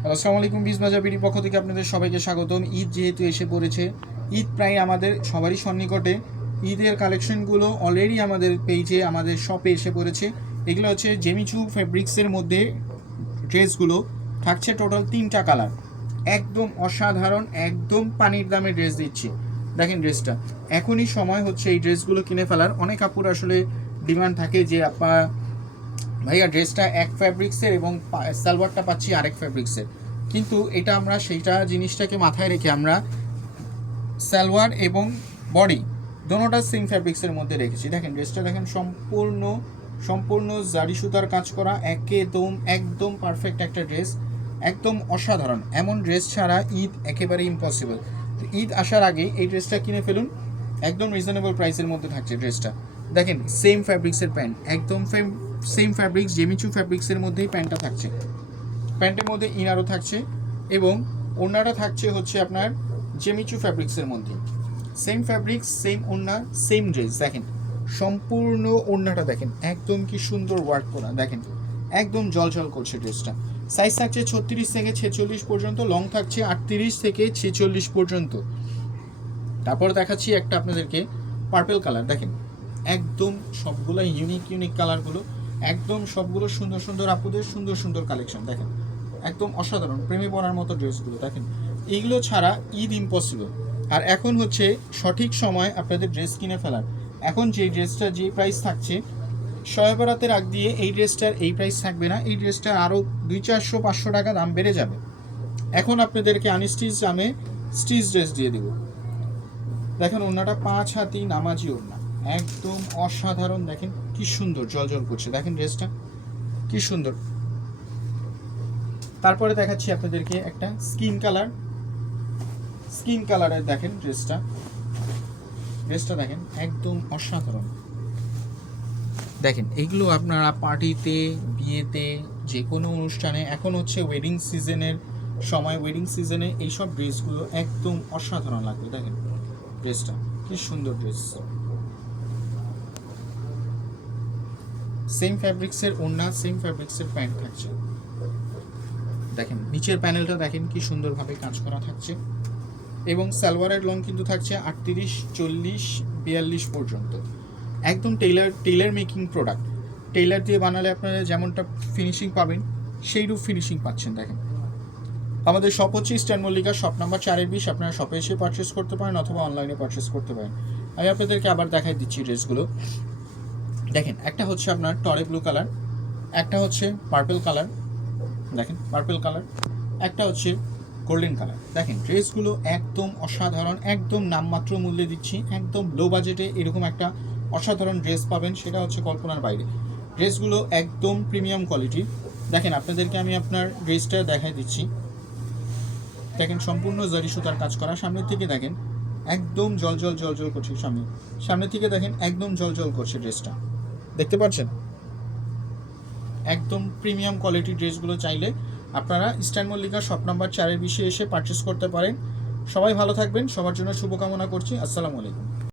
আসসালামু আলাইকুম, বিজবাজার বিডি পক্ষ থেকে আপনাদের সবাইকে স্বাগতম। ঈদ যেহেতু এসে পড়েছে, ঈদ প্রায় আমাদের সবারই সন্নিকটে। ঈদের কালেকশনগুলো অলরেডি আমাদের পেজে, আমাদের শপে এসে পড়েছে। এগুলো হচ্ছে জেমিচু ফেব্রিক্সের মধ্যে ড্রেসগুলো থাকছে টোটাল 3টা কালার। একদম অসাধারণ, একদম পানির দামে ড্রেস দিচ্ছি। দেখেন ড্রেসটা, এখনই সময় হচ্ছে এই ড্রেসগুলো কিনে ফেলার। অনেক আপুর আসলে ডিমান্ড থাকে যে আপা ভাইয়া ড্রেসটা এক ফ্যাব্রিক্সের এবং সালোয়ারটা পাচ্ছি আরেক ফ্যাব্রিক্সের, কিন্তু এটা আমরা সেইটা জিনিসটাকে মাথায় রেখে আমরা সালোয়ার এবং বডি দোনোটা সেম ফ্যাব্রিক্সের মধ্যে রেখেছি। দেখেন ড্রেসটা দেখেন, সম্পূর্ণ সম্পূর্ণ জারি সুতার কাজ করা, একদম পারফেক্ট একটা ড্রেস, একদম অসাধারণ। এমন ড্রেস ছাড়া ঈদ একেবারে ইম্পসিবল। তো ঈদ আসার আগেই এই ড্রেসটা কিনে ফেলুন, একদম রিজনেবল প্রাইসের মধ্যে থাকছে ড্রেসটা। দেখেন সেম ফ্যাব্রিক্সের প্যান্ট, একদম সেম ফ্যাব্রিক্স, জেমিচু ফ্যাব্রিক্সের মধ্যেই প্যান্টটা থাকছে। প্যান্টের মধ্যে ইনারও থাকছে এবং ওড়নাটা থাকছে হচ্ছে আপনার জেমিচু ফ্যাব্রিক্সের মধ্যে। সেম ফ্যাব্রিক্স, সেম ওড়না, সেম ড্রেস। দেখেন সম্পূর্ণ ওড়নাটা দেখেন, একদম কি সুন্দর ওয়ার্ক করা। দেখেন একদম জলজল করছে ড্রেসটা। সাইজ থাকছে 36 থেকে 46 পর্যন্ত, লং থাকছে 38 থেকে 46 পর্যন্ত। তারপর দেখাচ্ছি একটা আপনাদেরকে পার্পল কালার। দেখেন একদম সবগুলো ইউনিক কালারগুলো, একদম সবগুলো সুন্দর সুন্দর আপুদের সুন্দর সুন্দর কালেকশন। দেখেন একদম অসাধারণ, প্রেমে পড়ার মতো ড্রেসগুলো। দেখেন এইগুলো ছাড়া ঈদ ইম্পসিবল। আর এখন হচ্ছে সঠিক সময় আপনাদের ড্রেস কিনে ফেলার। এখন যে ড্রেসটা যে প্রাইস থাকছে, শয়ে বরাতের আগ দিয়ে এই ড্রেসটার এই প্রাইস থাকবে না। এই ড্রেসটার আরও 200-400-500 টাকা দাম বেড়ে যাবে। এখন আপনাদেরকে আনস্টিচ দামে স্টিচ ড্রেস দিয়ে দেবো। দেখেন ওড়নাটা 5 হাতি নামাজি ওড়না, একদম অসাধারণ। দেখেন কি সুন্দর জলজল করছে, দেখেন ড্রেসটা কি সুন্দর। তারপরে দেখাচ্ছি আপনাদেরকে একটা স্কিন কালারের। দেখেন ড্রেসটা দেখেন একদম অসাধারণ। দেখেন এইগুলো আপনারা পার্টিতে, বিয়েতে, যে কোনো অনুষ্ঠানে, এখন হচ্ছে ওয়েডিং সিজনের সময়, ওয়েডিং সিজনে এইসব ড্রেসগুলো একদম অসাধারণ লাগবে। দেখেন ড্রেসটা কি সুন্দর ড্রেস, সেম ফ্যাব্রিক্সের ওড়না, সেম ফ্যাব্রিক্সের প্যান্ট থাকছে। দেখেন নিচের প্যানেলটা দেখেন কি সুন্দরভাবে কাজ করা থাকছে এবং সালোয়ারের লং কিন্তু থাকছে 38, 40, 42 পর্যন্ত। একদম টেইলার মেকিং প্রোডাক্ট। টেইলার দিয়ে বানালে আপনারা যেমনটা ফিনিশিং পাবেন সেইরূপ ফিনিশিং পাচ্ছেন। দেখেন আমাদের শপ হচ্ছে ইস্টার্ন মল্লিকা, শপ নাম্বার 4-20। আপনারা শপে এসে পারচেস করতে পারেন অথবা অনলাইনে পারচেস করতে পারেন। আমি আপনাদেরকে আবার দেখাই দিচ্ছি ড্রেসগুলো। দেখেন একটা হচ্ছে আপনার টরে ব্লু কালার, একটা হচ্ছে পার্পল কালার, দেখেন পার্পল কালার, একটা হচ্ছে গোল্ডেন কালার। দেখেন ড্রেসগুলো একদম অসাধারণ, একদম নামমাত্র মূল্যে দিচ্ছি, একদম লো বাজেটে এরকম একটা অসাধারণ ড্রেস পাবেন, সেটা হচ্ছে কল্পনার বাইরে। ড্রেসগুলো একদম প্রিমিয়াম কোয়ালিটির। দেখেন আপনাদেরকে আমি আপনার ড্রেসটা দেখাই দিচ্ছি। দেখেন সম্পূর্ণ জারি সুতার কাজ করা। সামনের থেকে দেখেন একদম জলজল করছে, সামনের থেকে দেখেন একদম জলজল করছে ড্রেসটা, দেখতে পাচ্ছেন। একদম প্রিমিয়াম কোয়ালিটির ড্রেসগুলো চাইলে আপনারা ইস্টার্ন মল্লিকা শপ নাম্বার 4-20 এসে পারচেস করতে পারেন। সবাই ভালো থাকবেন, সবার জন্য শুভকামনা করছি। আসসালামু আলাইকুম।